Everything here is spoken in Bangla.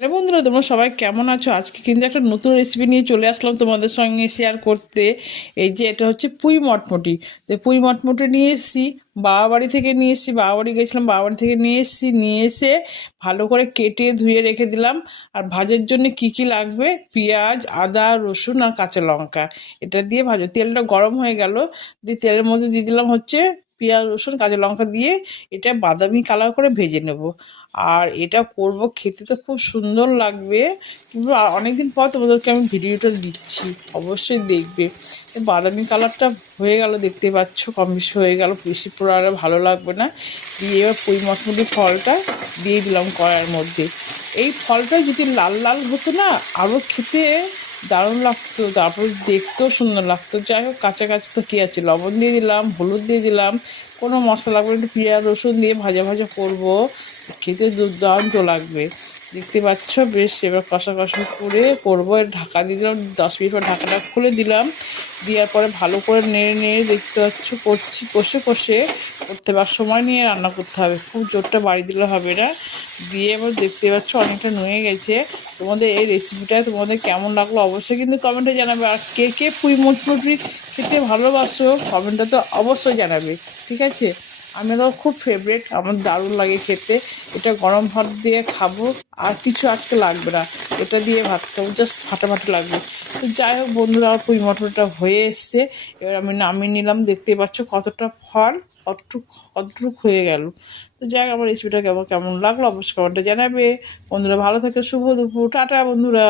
বন্ধুরা, তোমরা সবাই কেমন আছো? আজকে কিন্তু একটা নতুন রেসিপি নিয়ে চলে আসলাম তোমাদের সঙ্গে শেয়ার করতে। এই যে এটা হচ্ছে পুঁই মটমটি। তো পুঁই মটমটি নিয়ে এসেছি, বাবা বাড়ি থেকে নিয়ে এসেছি, বাবা বাড়ি গেছিলাম, বাবা বাড়ি থেকে নিয়ে এসেছি, নিয়ে এসে ভালো করে কেটে ধুয়ে রেখে দিলাম। আর ভাজার জন্য কি কি লাগবে: পেঁয়াজ, আদা, রসুন আর কাঁচা লঙ্কা। এটা দিয়ে ভাজো। তেলটা গরম হয়ে গেল, দিয়ে তেলের মধ্যে দিয়ে দিলাম হচ্ছে পেঁয়াজ, রসুন, কাঁচা লঙ্কা দিয়ে এটা বাদামি কালার করে ভেজে নেব। আর এটা করব, খেতে তো খুব সুন্দর লাগবে। কিন্তু অনেকদিন পর তোমাদেরকে আমি ভিডিওটা দিচ্ছি, অবশ্যই দেখবে। বাদামি কালারটা হয়ে গেল, দেখতে পাচ্ছ, কম বেশি হয়ে গেল, বেশি পুরো আর ভালো লাগবে না। দিয়ে এবার পুঁই মটমটি ফলটা দিয়ে দিলাম কড়াইয়ের মধ্যে। এই ফলটা যদি লাল লাল হতো না, আরও খেতে দারুণ লাগতো, তারপর দেখতেও সুন্দর লাগতো। যাই হোক, কাঁচা কাঁচা তো কী আছে, লবণ দিয়ে দিলাম, হলুদ দিয়ে দিলাম, কোনো মশলা লাগবে না, একটু পেঁয়াজ রসুন দিয়ে ভাজা ভাজা করবো, খেতে দুর্দান্ত লাগবে। দেখতে পাচ্ছ, বেশ এবার কষা কষা করে করবো। ঢাকা দিয়ে দিলাম, 10 মিনিট পর ঢাকাটা খুলে দিলাম। দেওয়ার পরে ভালো করে নেড়ে নেড়ে, দেখতে পাচ্ছ করছি, কষে কষে করতে হবে, সময় নিয়ে রান্না করতে হবে, খুব জোরটা বাড়ি দিলে হবে না। দিয়ে এবার দেখতে পাচ্ছ অনেকটা নুয়ে গেছে। তোমাদের এই রেসিপিটা তোমাদের কেমন লাগলো অবশ্যই কিন্তু কমেন্টে জানাবে। আর কে কে পুঁই মটমটি খেতে ভালোবাসো কমেন্টে তো অবশ্যই জানাবে, ঠিক আছে? আমি তো খুব ফেভারিট, আমার দারুণ লাগে খেতে। এটা গরম ভাত দিয়ে খাবো, আর কিছু আজকে লাগবে না, এটা দিয়ে ভাত খাবো, জাস্ট ফাটাফাটি লাগবে। তো যাই হোক বন্ধুরা, আমার পুঁই মটরটা হয়ে এসছে, এবার আমি নামিয়ে নিলাম। দেখতে পাচ্ছ কতটা ফল, কতটুকু হয়ে গেল। তো যাই হোক, আমার রেসিপিটা কেমন কেমন লাগলো অবশ্যই কমেন্টে জানাবে। বন্ধুরা ভালো থাকে, শুভ দুপুর, টাটা বন্ধুরা।